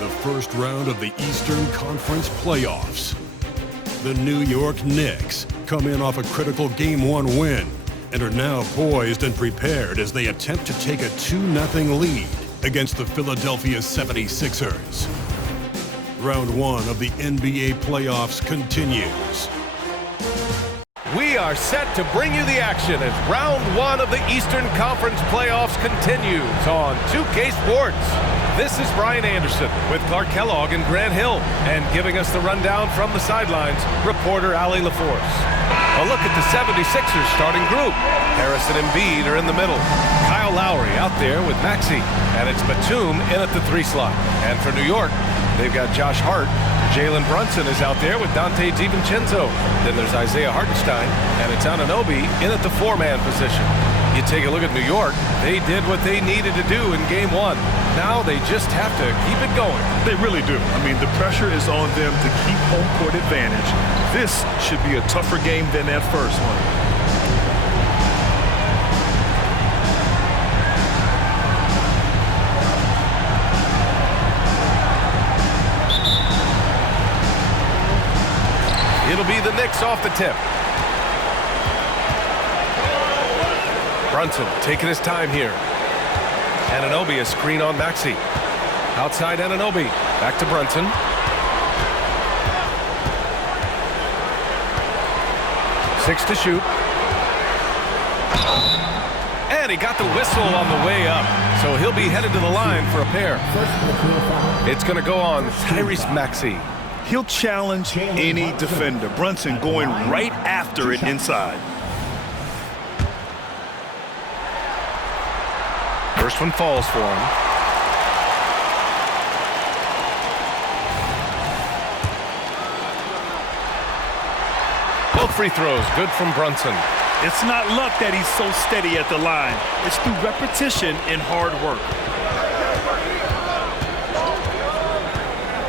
the first round of the Eastern Conference playoffs. The New York Knicks come in off a critical Game 1 win and are now poised and prepared as they attempt to take a 2-0 lead against the Philadelphia 76ers. Round 1 of the NBA playoffs continues. We are set to bring you the action as round 1 of the Eastern Conference playoffs continues on 2K Sports. This is Brian Anderson with Clark Kellogg and Grant Hill, and giving us the rundown from the sidelines, reporter Allie LaForce. A look at the 76ers starting group. Harris and Embiid are in the middle. Kyle Lowry out there with Maxey, and it's Batum in at the 3 slot. And for New York, they've got Josh Hart. Jalen Brunson is out there with Donte DiVincenzo. Then there's Isaiah Hartenstein, and it's Anunoby in at the 4-man position. You take a look at New York, they did what they needed to do in Game 1. Now they just have to keep it going. They really do. I mean, the pressure is on them to keep home court advantage. This should be a tougher game than that first one. It'll be the Knicks off the tip. Brunson taking his time here. Anunoby, a screen on Maxey. Outside Anunoby. Back to Brunson. Six to shoot. And he got the whistle on the way up. So he'll be headed to the line for a pair. It's going to go on Tyrese Maxey. He'll challenge any defender. Brunson going right after it inside. First one falls for him. Both free throws good from Brunson. It's not luck that he's so steady at the line. It's through repetition and hard work.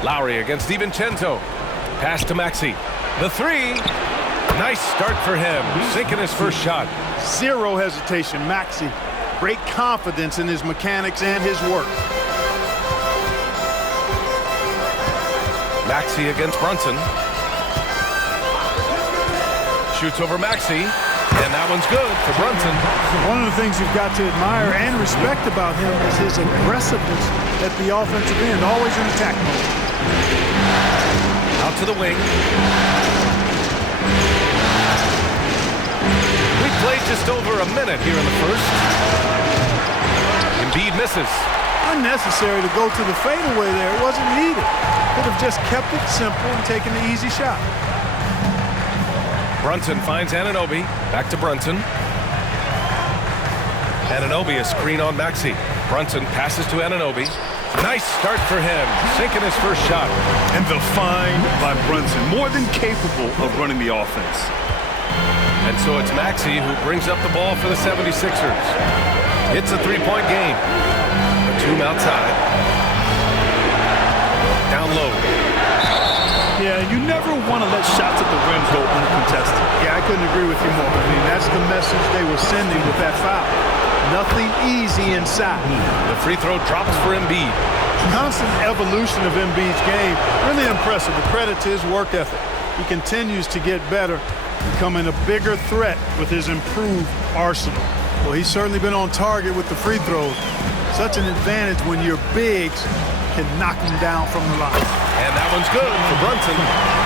Lowry against DiVincenzo. Pass to Maxey. The 3. Nice start for him. Sinking his first shot. Zero hesitation. Maxey. Great confidence in his mechanics and his work. Maxey against Brunson. Shoots over Maxey. And that one's good for Brunson. One of the things you've got to admire and respect about him is his aggressiveness at the offensive end. Always in attack mode. Out to the wing. We played just over a minute here in the first. Embiid misses. Unnecessary to go to the fadeaway there. It wasn't needed. Could have just kept it simple and taken the easy shot. Brunson finds Anunoby. Back to Brunson. Anunoby, a screen on Maxey. Brunson passes to Anunoby. Nice start for him. Sinking his first shot. And the find by Brunson. More than capable of running the offense. And so it's Maxey who brings up the ball for the 76ers. It's a 3-point game. Batum outside. Down low. Yeah, you never want to let shots at the rim go uncontested. Yeah, I couldn't agree with you more. I mean, that's the message they were sending with that foul. Nothing easy inside. The free throw drops for Embiid. Constant evolution of Embiid's game. Really impressive. The credit to his work ethic. He continues to get better, becoming a bigger threat with his improved arsenal. Well, he's certainly been on target with the free throws. Such an advantage when your bigs can knock him down from the line. And that one's good for Brunson.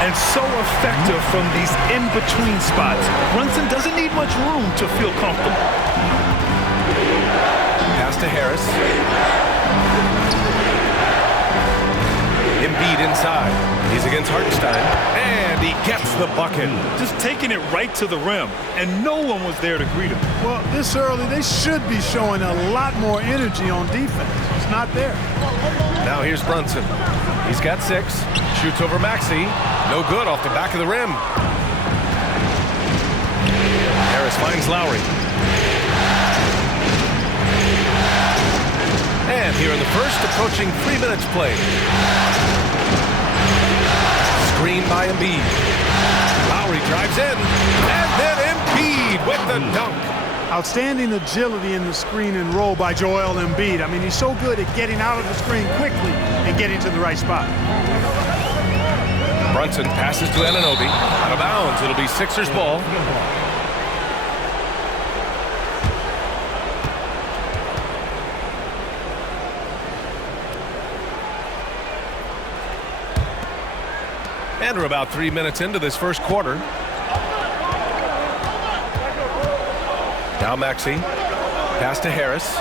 And so effective from these in-between spots. Brunson doesn't need much room to feel comfortable. Pass to Harris. Embiid inside. He's against Hartenstein. And he gets the bucket. Just taking it right to the rim. And no one was there to greet him. Well, this early, they should be showing a lot more energy on defense. It's not there. Now here's Brunson. He's got 6. Shoots over Maxey. No good off the back of the rim. Harris finds Lowry. And here in the first, approaching 3 minutes played. Screen by Embiid. Lowry drives in. And then Embiid with the dunk. Outstanding agility in the screen and roll by Joel Embiid. I mean, he's so good at getting out of the screen quickly and getting to the right spot. Brunson passes to Anunoby. Out of bounds. It'll be Sixers ball. And we're about 3 minutes into this first quarter. Now Maxey. Pass to Harris.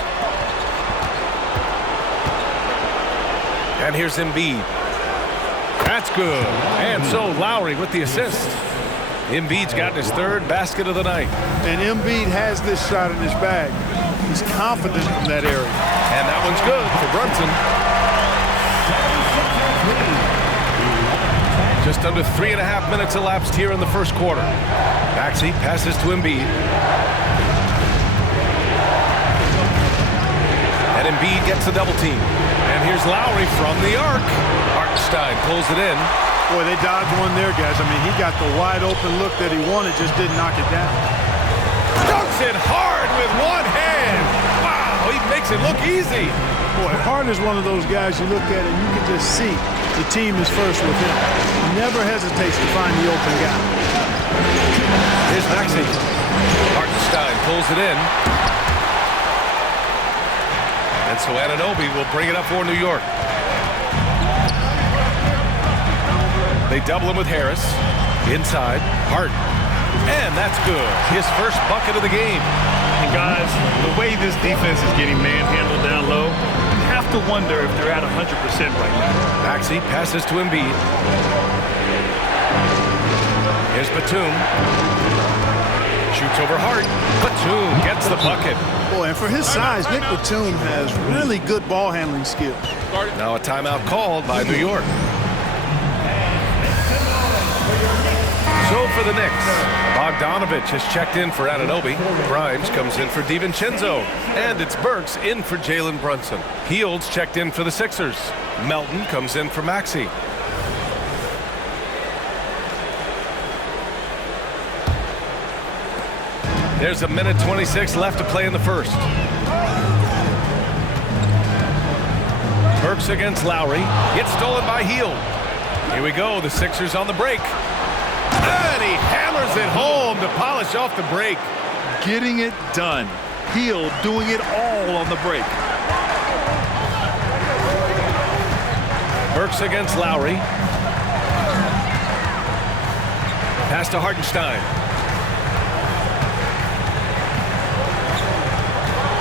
And here's Embiid. That's good. And so Lowry with the assist. Embiid's gotten his third basket of the night. And Embiid has this shot in his bag. He's confident from that area. And that one's good for Brunson. Just under 3.5 minutes elapsed here in the first quarter. Maxey passes to Embiid. And Embiid gets the double team. And here's Lowry from the arc. Hartenstein pulls it in. Boy, they dodged one there, guys. I mean, he got the wide open look that he wanted, just didn't knock it down. Dunks it hard with one hand. Wow, he makes it look easy. Boy, Hart is one of those guys you look at and you can just see the team is first with him. He never hesitates to find the open guy. Here's Maxey. Hartenstein pulls it in. And so Anunoby will bring it up for New York. They double him with Harris. Inside, Hart. And that's good. His first bucket of the game. And guys, the way this defense is getting manhandled down low, you have to wonder if they're at 100% right now. Maxey passes to Embiid. Here's Batum. Shoots over Hart. Batum gets the bucket. Boy, and for his size, Nick Batum has really good ball handling skills. Now a timeout called by New York. So for the Knicks, Bogdanovich has checked in for Anunoby. Grimes comes in for DiVincenzo. And it's Burks in for Jalen Brunson. Hields checked in for the Sixers. Melton comes in for Maxey. There's a minute 26 left to play in the first. Burks against Lowry. It's stolen by Hield. Here we go. The Sixers on the break. And he hammers it home to polish off the break. Getting it done. Hield doing it all on the break. Burks against Lowry. Pass to Hartenstein.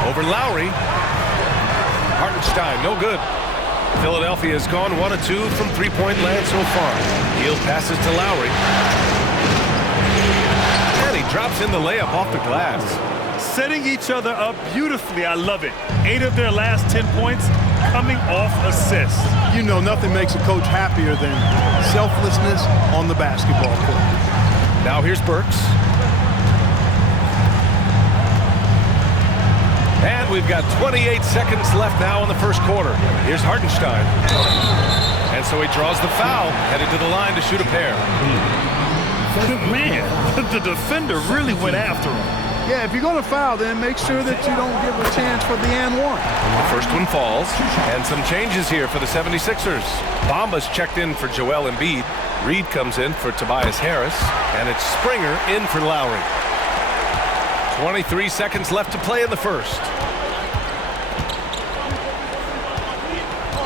Over Lowry. Hartenstein, no good. Philadelphia has gone 1 of 2 from three-point land so far. Hield passes to Lowry. And he drops in the layup off the glass. Setting each other up beautifully. I love it. 8 of their last 10 points coming off assists. You know, nothing makes a coach happier than selflessness on the basketball court. Now here's Burks. And we've got 28 seconds left now in the first quarter. Here's Hartenstein. And so he draws the foul, headed to the line to shoot a pair. Man, the defender really went after him. Yeah, if you're going to foul, then make sure that you don't give a chance for the and one. The first one falls. And some changes here for the 76ers. Bamba's checked in for Joel Embiid. Reed comes in for Tobias Harris. And it's Springer in for Lowry. 23 seconds left to play in the first.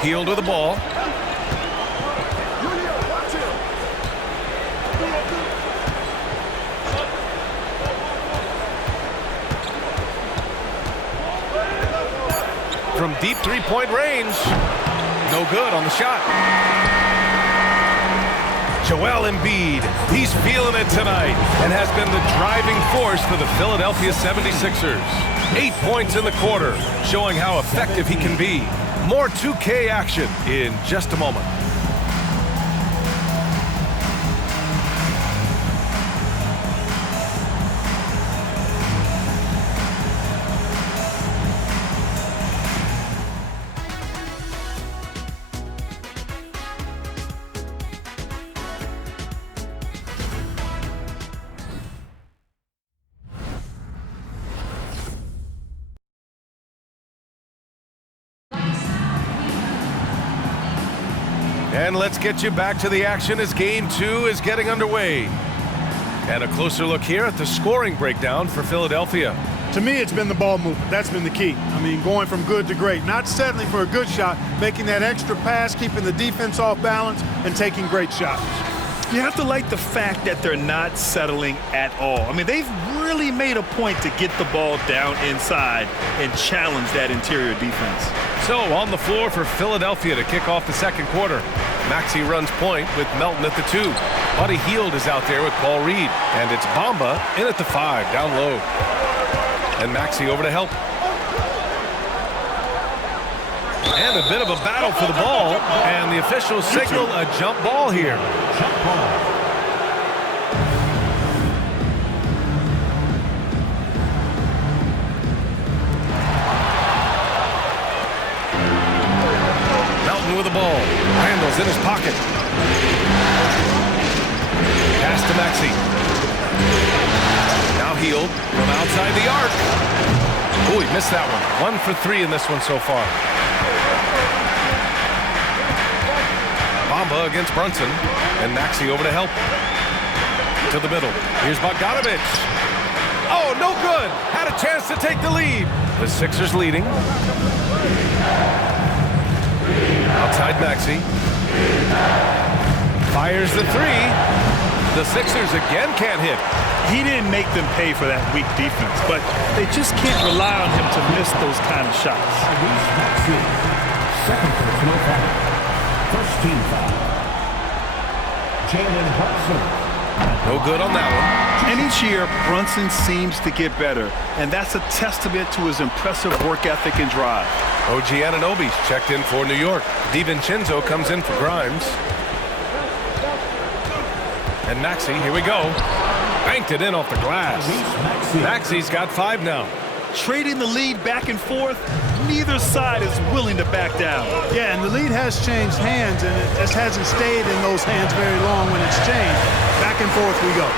Hield with the ball. From deep three-point range. No good on the shot. Joel Embiid, he's feeling it tonight and has been the driving force for the Philadelphia 76ers. 8 points in the quarter, showing how effective he can be. More 2K action in just a moment. And let's get you back to the action as Game 2 is getting underway. And a closer look here at the scoring breakdown for Philadelphia. To me, it's been the ball movement. That's been the key. I mean, going from good to great. Not settling for a good shot, making that extra pass, keeping the defense off balance, and taking great shots. You have to like the fact that they're not settling at all. I mean, they've really made a point to get the ball down inside and challenge that interior defense. So on the floor for Philadelphia to kick off the second quarter. Maxey runs point with Melton at the 2. Buddy Hield is out there with Paul Reed. And it's Bamba in at the 5, down low. And Maxey over to help. And a bit of a battle for the ball. And the officials signal a jump ball here. Jump ball. Melton with the ball. Randall's in his pocket. Pass to Maxey. Now Hield from outside the arc. Oh, he missed that one. 1 for 3 in this one so far. Bamba against Brunson. And Maxey over to help. To the middle. Here's Bogdanovich. Oh, no good. Had a chance to take the lead. The Sixers leading. Outside Maxey. Fires the 3. The Sixers again can't hit. He didn't make them pay for that weak defense, but they just can't rely on him to miss those kind of shots. Second personal foul. First team foul. Jalen Brunson. No good on that one. And each year, Brunson seems to get better, and that's a testament to his impressive work ethic and drive. OG Anunoby's checked in for New York. DiVincenzo comes in for Grimes. And Maxey, here we go. Banked it in off the glass. Maxey's got 5 now. Trading the lead back and forth, neither side is willing to back down. Yeah, and the lead has changed hands, and it just hasn't stayed in those hands very long when it's changed. Back and forth we go.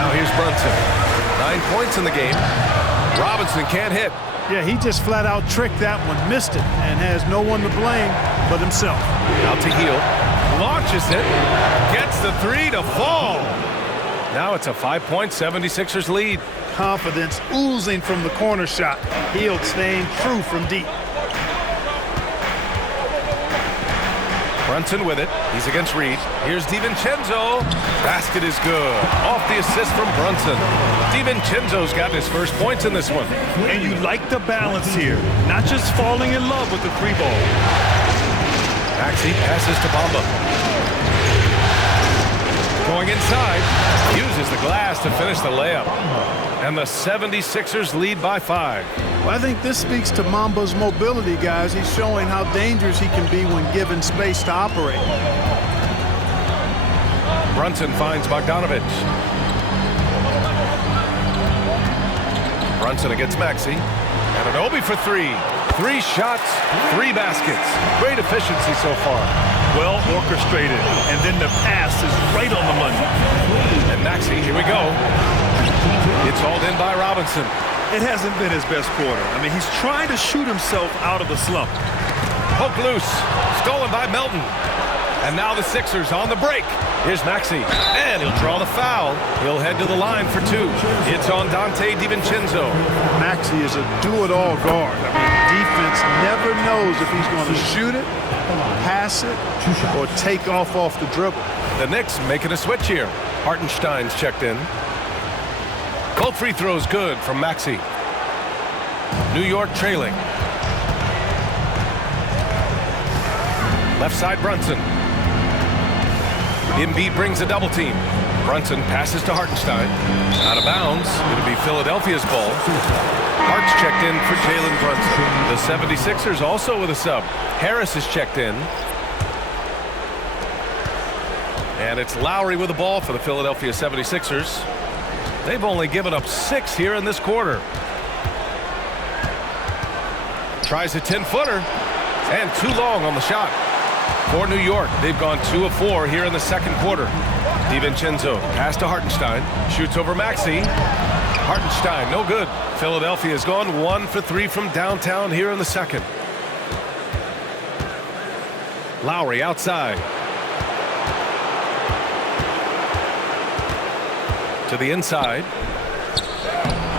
Now here's Brunson. 9 points in the game. Robinson can't hit. Yeah, he just flat out tricked that one, missed it, and has no one to blame but himself. Out to Hield. Launches it. Gets the 3 to fall. Now it's a 5-point 76ers lead. Confidence oozing from the corner shot. Hield staying true from deep. Brunson with it. He's against Reed. Here's DiVincenzo. Basket is good. Off the assist from Brunson. DiVincenzo's gotten his first points in this one. And you like the balance here. Not just falling in love with the 3 ball. Maxey passes to Bamba. Going inside. Uses the glass to finish the layup. And the 76ers lead by 5. Well, I think this speaks to Mamba's mobility, guys. He's showing how dangerous he can be when given space to operate. Brunson finds Bogdanovich. Brunson against Maxey. Anunoby for 3. 3 shots, 3 baskets. Great efficiency so far. Well orchestrated. And then the pass is right on the money. And Maxey, here we go. It's hauled in by Robinson. It hasn't been his best quarter. I mean, he's trying to shoot himself out of the slump. Poke loose. Stolen by Melton. And now the Sixers on the break. Here's Maxey. And he'll draw the foul. He'll head to the line for 2. It's on Donte DiVincenzo. Maxey is a do-it-all guard. I mean, defense never knows if he's going to shoot it, pass it, or take off the dribble. The Knicks making a switch here. Hartenstein's checked in. Cold free throws good from Maxey. New York trailing. Left side Brunson. Embiid brings a double team. Brunson passes to Hartenstein. Out of bounds. It'll be Philadelphia's ball. Hart's checked in for Jalen Brunson. The 76ers also with a sub. Harris is checked in. And it's Lowry with the ball for the Philadelphia 76ers. They've only given up 6 here in this quarter. Tries a 10-footer. And too long on the shot. For New York, they've gone 2 of 4 here in the second quarter. DiVincenzo pass to Hartenstein. Shoots over Maxey. Hartenstein, no good. Philadelphia has gone 1 for 3 from downtown here in the second. Lowry outside. To the inside.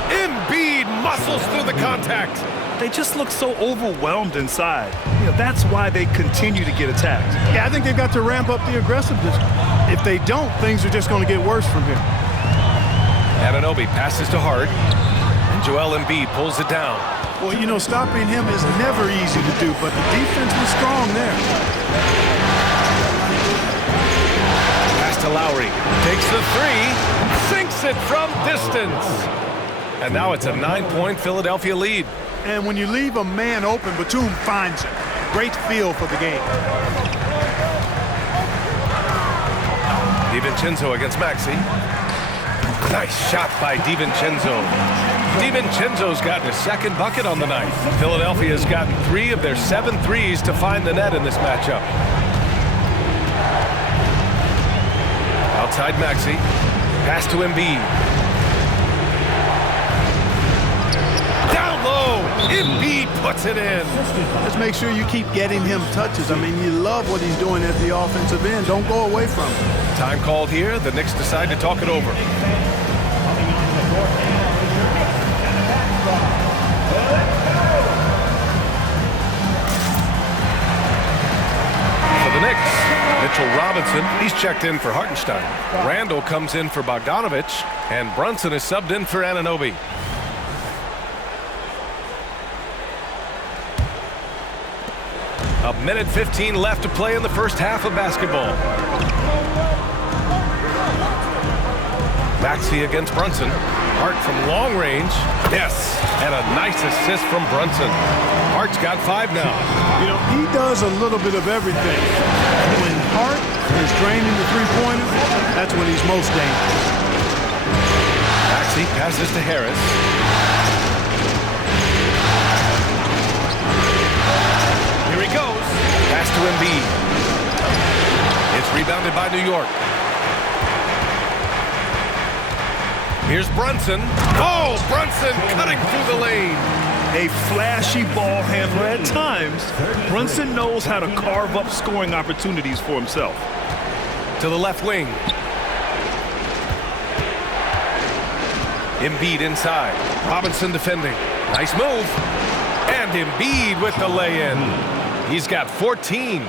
Embiid muscles through the contact. They just look so overwhelmed inside. That's why they continue to get attacked. Yeah, I think they've got to ramp up the aggressiveness. If they don't, things are just going to get worse from here. Anunoby passes to Hart. And Joel Embiid pulls it down. Well, stopping him is never easy to do, but the defense was strong there. Pass to Lowry. Takes the three. Sinks it from distance. And now it's a 9-point Philadelphia lead. And when you leave a man open, Batum finds him. Great feel for the game. DiVincenzo against Maxey. Nice shot by DiVincenzo. DiVincenzo's gotten his second bucket on the night. Philadelphia's gotten 3 of their 7 threes to find the net in this matchup. Outside Maxey. Pass to Embiid. Embiid puts it in. Let's make sure you keep getting him touches. I mean, you love what he's doing at the offensive end. Don't go away from him. Time called here. The Knicks decide to talk it over. For the Knicks, Mitchell Robinson, he's checked in for Hartenstein. Randall comes in for Bogdanovich, and Brunson is subbed in for Anunoby. A minute 15 left to play in the first half of basketball. Maxey against Brunson. Hart from long range. Yes, and a nice assist from Brunson. Hart's got 5 now. He does a little bit of everything. When Hart is draining the three-pointer, that's when he's most dangerous. Maxey passes to Harris. Here he goes. Pass to Embiid. It's rebounded by New York. Here's Brunson. Oh, Brunson cutting through the lane. A flashy ball handler at times. Brunson knows how to carve up scoring opportunities for himself. To the left wing. Embiid inside. Robinson defending. Nice move. And Embiid with the lay-in. He's got 14.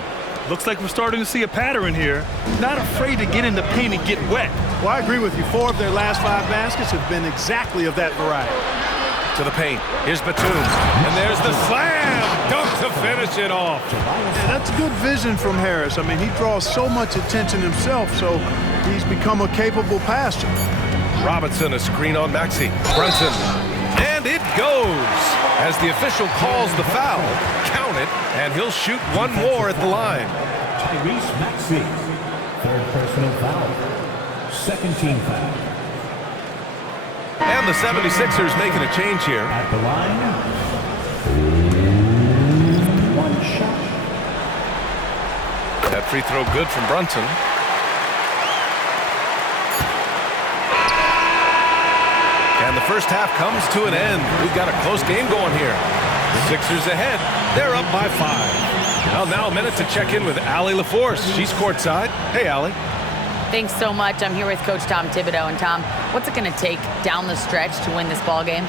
Looks like we're starting to see a pattern here. Not afraid to get in the paint and get wet. Well, I agree with you. 4 of their last 5 baskets have been exactly of that variety. To the paint. Here's Batum. And there's the slam. Dunk to finish it off. Yeah, that's good vision from Harris. I mean, he draws so much attention himself, so he's become a capable passer. Robinson, a screen on Maxey. Brunson. And it goes. As the official calls the foul, count it, and he'll shoot 1 more at the line. Tyrese Maxey, 3rd personal foul, 2nd team foul. And the 76ers making a change here. At the line, 1 shot. That free throw good from Brunson. And the first half comes to an end. We've got a close game going here. The Sixers ahead. They're up by 5. Well, now a minute to check in with Allie LaForce. She's courtside. Hey, Allie. Thanks so much. I'm here with Coach Tom Thibodeau. And Tom, what's it going to take down the stretch to win this ball game?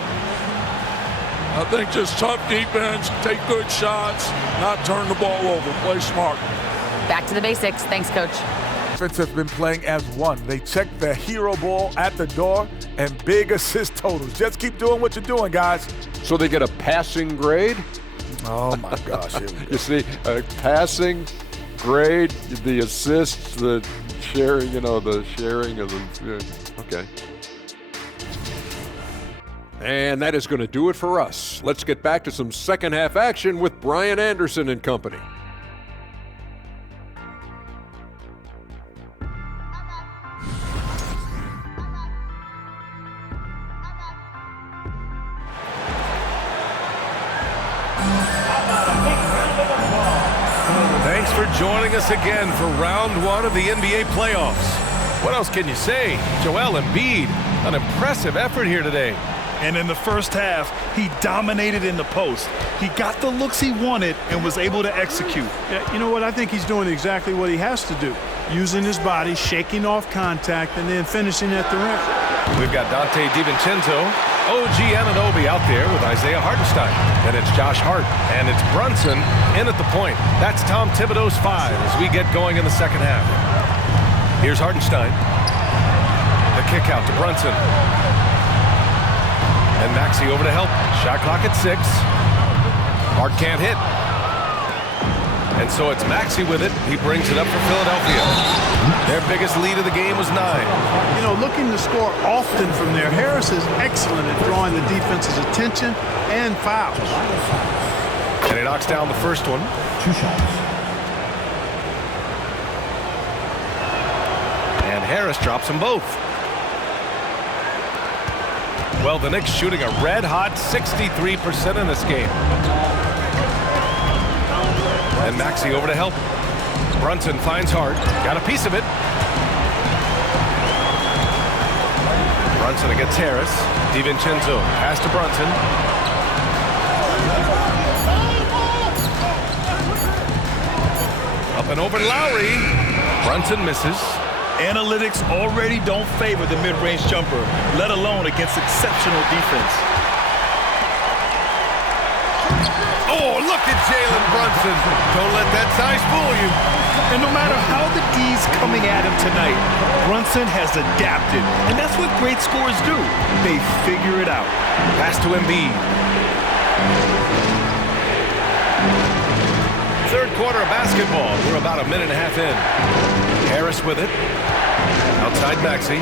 I think just tough defense, take good shots, not turn the ball over, play smart. Back to the basics. Thanks, Coach. Offense has been playing as one. They check the hero ball at the door and big assist totals. Just keep doing what you're doing, guys. So they get a passing grade? Oh, my gosh. You see, a passing grade, the assists, the sharing, the sharing of the, okay. And that is going to do it for us. Let's get back to some second half action with Brian Anderson and company. Thanks for joining us again for round 1 of the NBA playoffs. What else can you say? Joel Embiid, an impressive effort here today. And in the first half, he dominated in the post. He got the looks he wanted and was able to execute. Yeah, you know what? I think he's doing exactly what he has to do. Using his body, shaking off contact, and then finishing at the rim. We've got Donte DiVincenzo, OG Anunoby out there with Isaiah Hartenstein. Then it's Josh Hart, and it's Brunson in at the point. That's Tom Thibodeau's 5 as we get going in the second half. Here's Hartenstein. The kick out to Brunson. And Maxey over to help. Shot clock at 6. Hart can't hit. And so it's Maxey with it. He brings it up for Philadelphia. Their biggest lead of the game was 9. You know, looking to score often from there, Harris is excellent at drawing the defense's attention and fouls. And he knocks down the first one. 2 shots. And Harris drops them both. Well, the Knicks shooting a red-hot 63% in this game. And Maxey over to help. Brunson finds Hart. Got a piece of it. Brunson against Harris. DiVincenzo pass to Brunson. Up and over to Lowry. Brunson misses. Analytics already don't favor the mid-range jumper, let alone against exceptional defense. Oh, look at Jalen Brunson. Don't let that size fool you. And no matter how the D's coming at him tonight, Brunson has adapted. And that's what great scorers do. They figure it out. Pass to Embiid. Third quarter of basketball. We're about a minute and a half in. Harris with it. Outside Maxey.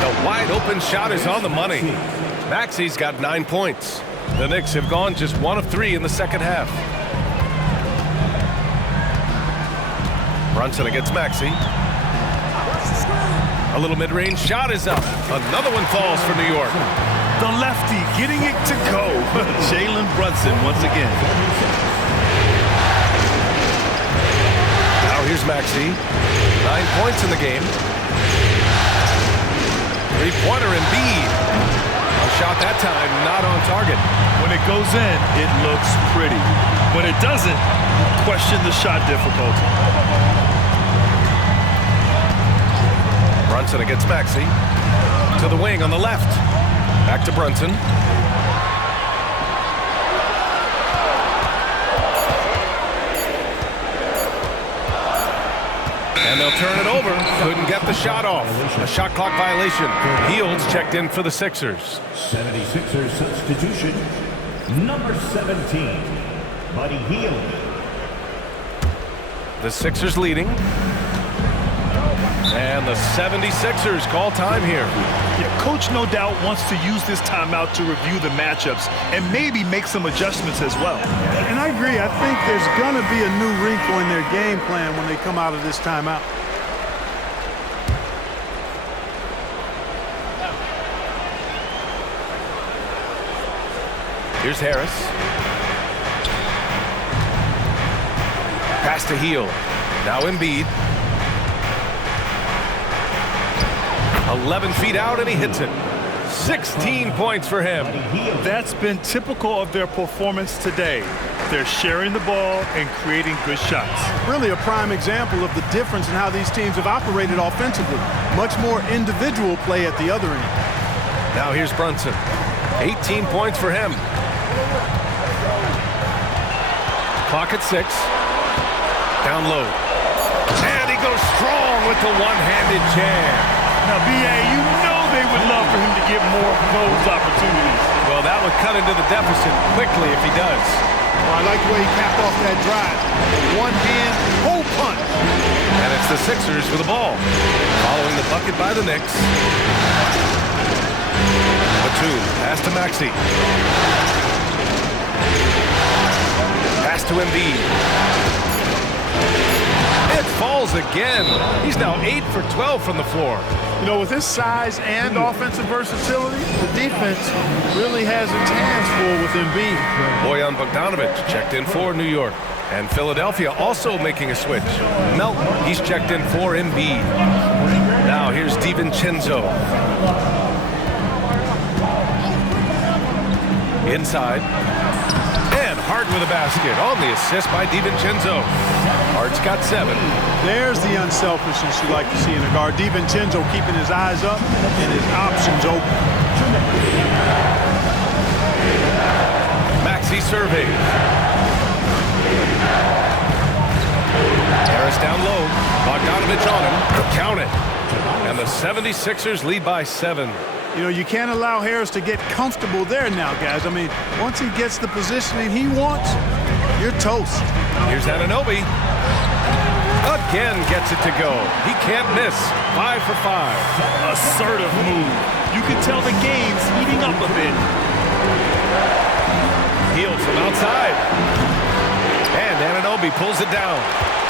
The wide open shot is on the money. Maxey's got 9 points. The Knicks have gone just 1 of 3 in the second half. Brunson against Maxey. A little mid-range shot is up. Another one falls for New York. The lefty getting it to go. Jalen Brunson once again. Now here's Maxey. 9 points in the game. Three-pointer Embiid. A shot that time not on target. When it goes in, it looks pretty. When it doesn't, question the shot difficulty. Brunson against Maxey. To the wing on the left. Back to Brunson. And they'll turn it over. Couldn't get the shot off. A shot clock violation. Hields checked in for the Sixers. 76ers substitution, number 17, Buddy Hield. The Sixers leading. And the 76ers call time here. Yeah, coach no doubt wants to use this timeout to review the matchups and maybe make some adjustments as well. And I agree. I think there's going to be a new wrinkle in their game plan when they come out of this timeout. Here's Harris. Pass to Hield. Now Embiid. 11 feet out and he hits it. 16 points for him. That's been typical of their performance today. They're sharing the ball and creating good shots. Really a prime example of the difference in how these teams have operated offensively. Much more individual play at the other end. Now here's Brunson. 18 points for him. Clock at 6. Down low. And he goes strong with the one-handed jam. Now, B.A., you know they would love for him to get more of those opportunities. Well, that would cut into the deficit quickly if he does. Well, I like the way he capped off that drive. One hand, whole punch. And it's the Sixers with the ball. Following the bucket by the Knicks. Batum, pass to Maxey. Pass to Embiid. It falls again. He's now 8 for 12 from the floor. You know, with his size and offensive versatility, the defense really has its hands full with Embiid. Bojan Bogdanovic checked in for New York. And Philadelphia also making a switch. Melton, he's checked in for Embiid. Now here's DiVincenzo. Inside. And Hart with a basket on the assist by DiVincenzo. Hart's got 7. There's the unselfishness you like to see in a guard. DiVincenzo keeping his eyes up and his options open. Maxey surveys. Harris down low. Bogdanovich on him. Count it. And the 76ers lead by 7. You know, you can't allow Harris to get comfortable there now, guys. I mean, once he gets the positioning he wants, you're toast. Here's Anunoby. Again gets it to go. He can't miss. 5 for 5. Assertive move. You can tell the game's heating up a bit. Hield from outside. And Anunoby pulls it down.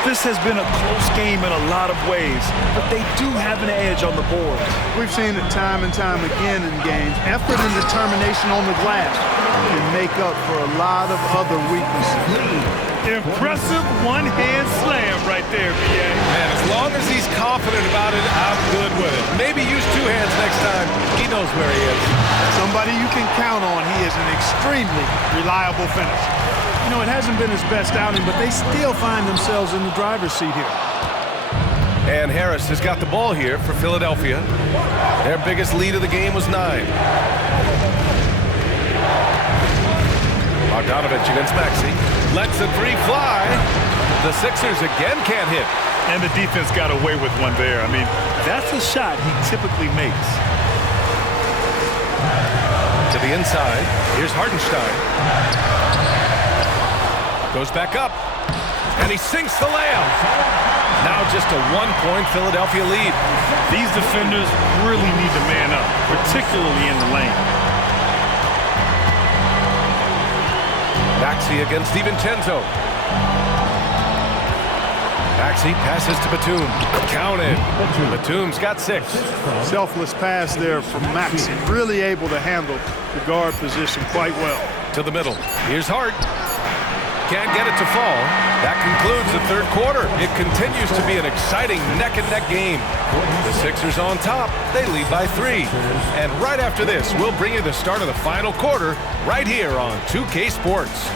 This has been a close game in a lot of ways, but they do have an edge on the board. We've seen it time and time again in games. Effort and determination on the glass can make up for a lot of other weaknesses. Impressive one-hand slam right there, B.A. Man, as long as he's confident about it, I'm good with it. Maybe use 2 hands next time. He knows where he is. Somebody you can count on. He is an extremely reliable finisher. You know, it hasn't been his best outing, but they still find themselves in the driver's seat here. And Harris has got the ball here for Philadelphia. Their biggest lead of the game was 9. Bogdanovich against Maxey. Lets the 3 fly. The Sixers again can't hit. And the defense got away with one there. I mean, that's a shot he typically makes. To the inside. Here's Hartenstein. Goes back up, and he sinks the layup. Now just a 1-point Philadelphia lead. These defenders really need to man up, particularly in the lane. Maxey against DiVincenzo. Maxey passes to Batum. Counted. Batum's got 6. Selfless pass there from Maxey. Really able to handle the guard position quite well. To the middle. Here's Hart. Can't get it to fall. That concludes the 3rd quarter. It continues to be an exciting neck-and-neck game. The Sixers on top. They lead by 3. And right after this, we'll bring you the start of the final quarter right here on 2K Sports.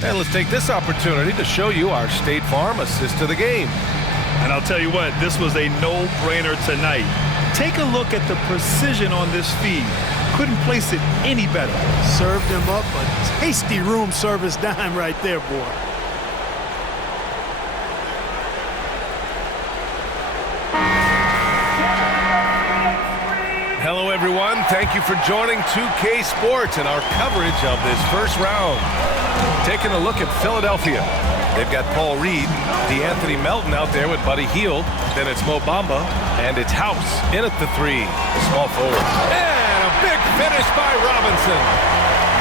And let's take this opportunity to show you our State Farm assist of the game. And I'll tell you what, this was a no-brainer tonight. Take a look at the precision on this feed. Couldn't place it any better. Served him up a tasty room service dime right there, boy. Hello, everyone. Thank you for joining 2K Sports and our coverage of this first round. Taking a look at Philadelphia. They've got Paul Reed, DeAnthony Melton out there with Buddy Hield. Then it's Mo Bamba, and it's House in at the 3, the small forward. And a big finish by Robinson.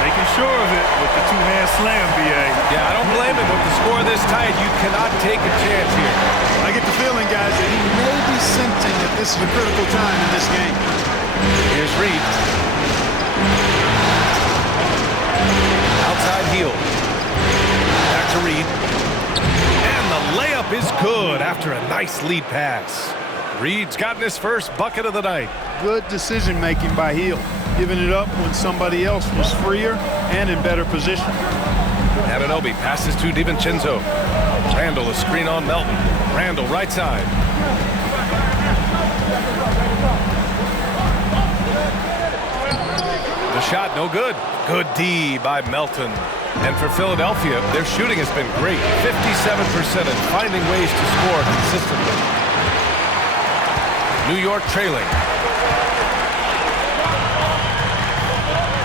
Making sure of it with the 2-hand slam, B.A. Yeah, I don't blame him. With the score this tight, you cannot take a chance here. I get the feeling, guys, that he may be sensing that this is a critical time in this game. Here's Reed. Outside Hield. Back to Reed. And the layup is good after a nice lead pass. Reed's gotten his first bucket of the night. Good decision-making by Hield, giving it up when somebody else was freer and in better position. Anunoby passes to DiVincenzo. Randall, a screen on Melton. Randall, right side. The shot, no good. Good D by Melton. And for Philadelphia, their shooting has been great. 57% and finding ways to score consistently. New York trailing.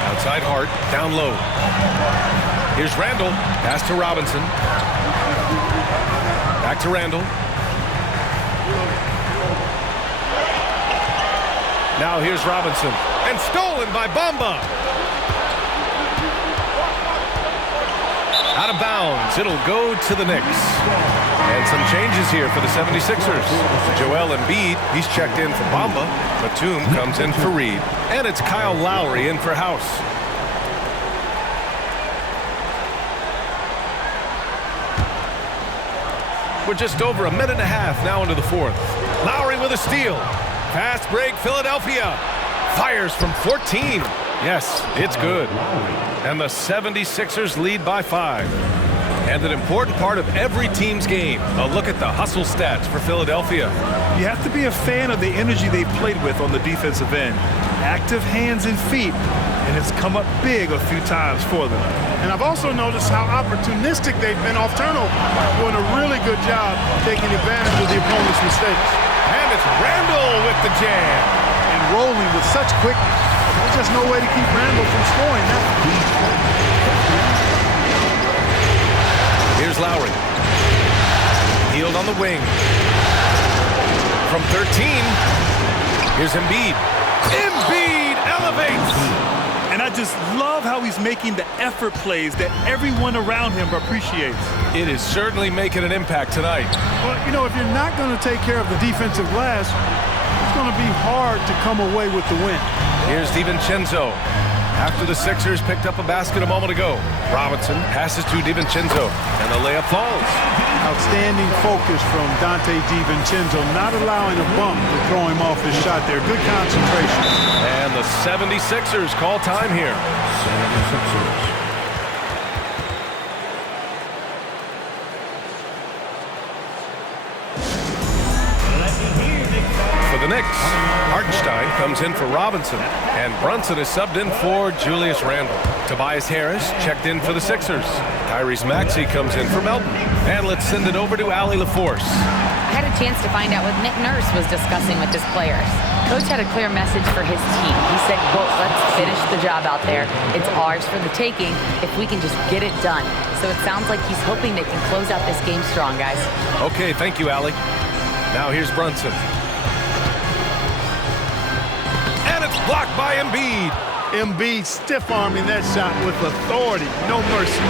Outside Hart, down low. Here's Randall, pass to Robinson. Back to Randall. Now here's Robinson. And stolen by Bamba. Out of out of bounds. It'll go to the Knicks. And some changes here for the 76ers. Joel Embiid, he's checked in for Bamba. Batum comes in for Reed. And it's Kyle Lowry in for House. We're just over a minute and a half now into the fourth. Lowry with a steal. Fast break, Philadelphia. Fires from 14. Yes, it's good. And the 76ers lead by 5. And an important part of every team's game. A look at the hustle stats for Philadelphia. You have to be a fan of the energy they've played with on the defensive end. Active hands and feet, and it's come up big a few times for them. And I've also noticed how opportunistic they've been off turnover. Doing a really good job taking advantage of the opponent's mistakes. And it's Randall with the jam. And rolling with such quickness. There's just no way to keep Randall from scoring now. Here's Lowry. Healed on the wing. From 13, here's Embiid. Embiid elevates! And I just love how he's making the effort plays that everyone around him appreciates. It is certainly making an impact tonight. Well, you know, if you're not going to take care of the defensive glass, it's going to be hard to come away with the win. Here's DiVincenzo. After the Sixers picked up a basket a moment ago, Robinson passes to DiVincenzo, and the layup falls. Outstanding focus from Donte DiVincenzo, not allowing a bump to throw him off his shot there. Good concentration. And the 76ers call time here. 76ers. For the Knicks, Hartenstein comes in for Robinson, and Brunson is subbed in for Julius Randle. Tobias Harris checked in for the Sixers. Tyrese Maxey comes in for Melton. And let's send it over to Allie LaForce. I had a chance to find out what Nick Nurse was discussing with his players. Coach had a clear message for his team. He said, quote, let's finish the job out there. It's ours for the taking if we can just get it done. So it sounds like he's hoping they can close out this game strong, guys. Okay, thank you, Allie. Now here's Brunson. And it's blocked by Embiid. Embiid stiff-arming that shot with authority. No mercy.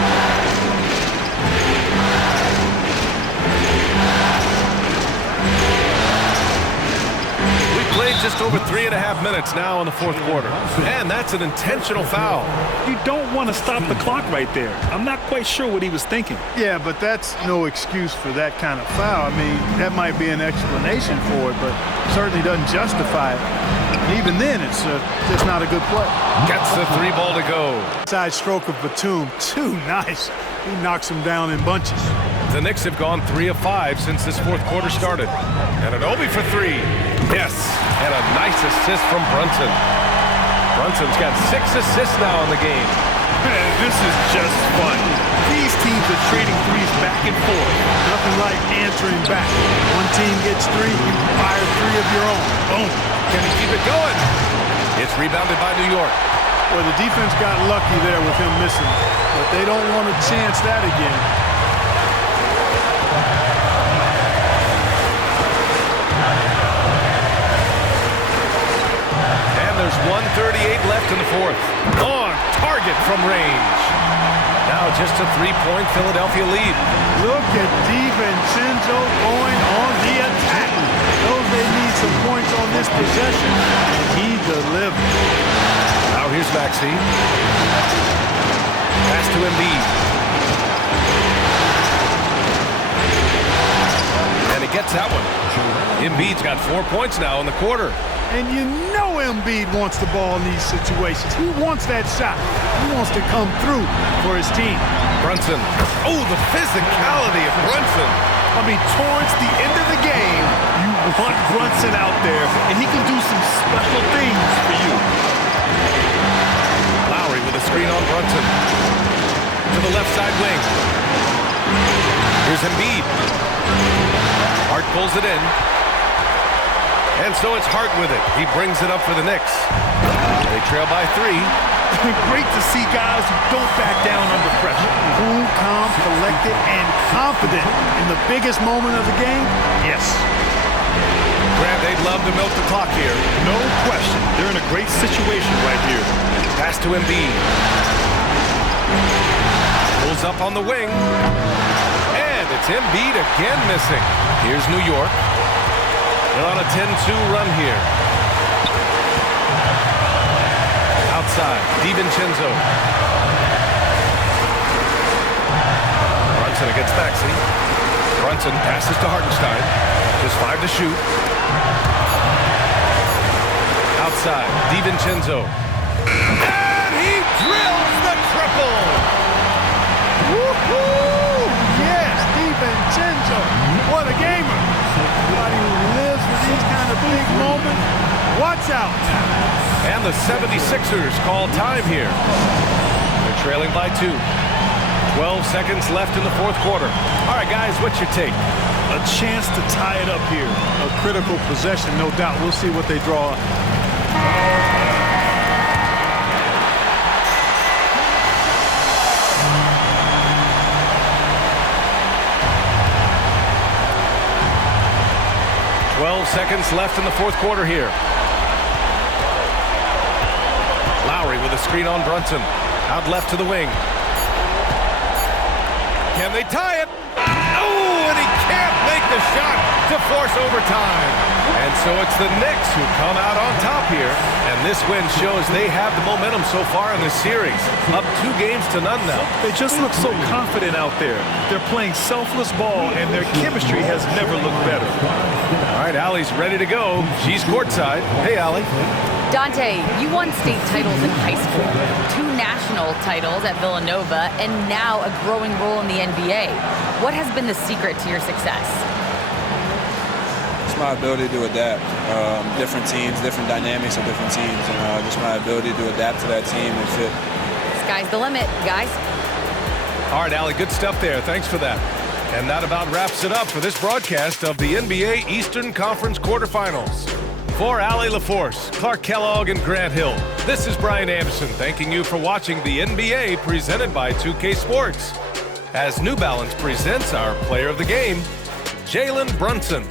Played just over 3.5 minutes now in the fourth quarter. And that's an intentional foul. You don't want to stop the clock right there. I'm not quite sure what he was thinking. Yeah, but that's no excuse for that kind of foul. I mean, that might be an explanation for it, but certainly doesn't justify it. Even then, it's just not a good play. Gets the 3 ball to go. Side stroke of Batum, too nice. He knocks him down in bunches. The Knicks have gone 3 of 5 since this fourth quarter started. And an Obi for 3. Yes, and a nice assist from Brunson. Brunson's got 6 assists now in the game. Man, this is just fun. These teams are trading threes back and forth. Nothing like answering back. One team gets 3, you fire 3 of your own. Boom. Can he keep it going? It's rebounded by New York. Well, the defense got lucky there with him missing, but they don't want to chance that again. There's 1:38 left in the fourth. On target from range. Now just a 3-point Philadelphia lead. Look at DiVincenzo going on the attack. Knows they need some points on this possession, and he delivered. Now here's Maxey. Pass to Embiid. And he gets that one. Embiid's got 4 points now in the quarter. And you know Embiid wants the ball in these situations. He wants that shot. He wants to come through for his team. Brunson. Oh, the physicality of Brunson. I mean, towards the end of the game, you want Brunson out there, and he can do some special things for you. Lowry with a screen on Brunson. To the left side wing. Here's Embiid. Hart pulls it in. And so it's Hart with it. He brings it up for the Knicks. They trail by 3. Great to see guys who don't back down under pressure. Cool, calm, collected, and confident in the biggest moment of the game. Yes. Grant, they'd love to milk the clock here. No question. They're in a great situation right here. Pass to Embiid. Pulls up on the wing. And it's Embiid again missing. Here's New York. They're on a 10-2 run here. Outside, DiVincenzo. Brunson against Maxey. Brunson passes to Hartenstein. Just 5 to shoot. Outside, DiVincenzo. And he drills the triple! Woo-hoo! Yes, DiVincenzo. What a gamer. Somebody who lives for these kind of big moments. Watch out. And the 76ers call time here. They're trailing by 2. 12 seconds left in the fourth quarter. All right, guys, what's your take? A chance to tie it up here. A critical possession, no doubt. We'll see what they draw. Seconds left in the fourth quarter here. Lowry with a screen on Brunson. Out left to the wing. Can they tie it? Oh, and he can't make the shot to force overtime. And so it's the Knicks who come out on top here. And this win shows they have the momentum so far in this series. Up 2 games to none now. They just look so confident out there. They're playing selfless ball, and their chemistry has never looked better. All right, Allie's ready to go. She's courtside. Hey, Allie. Donte, you won state titles in high school, 2 national titles at Villanova, and now a growing role in the NBA. What has been the secret to your success? It's my ability to adapt. Different teams, different dynamics of different teams, and just my ability to adapt to that team and fit. Sky's the limit, guys. All right, Allie, good stuff there. Thanks for that. And that about wraps it up for this broadcast of the NBA Eastern Conference quarterfinals. For Allie LaForce, Clark Kellogg, and Grant Hill, this is Brian Anderson thanking you for watching the NBA presented by 2K Sports. As New Balance presents our player of the game, Jalen Brunson.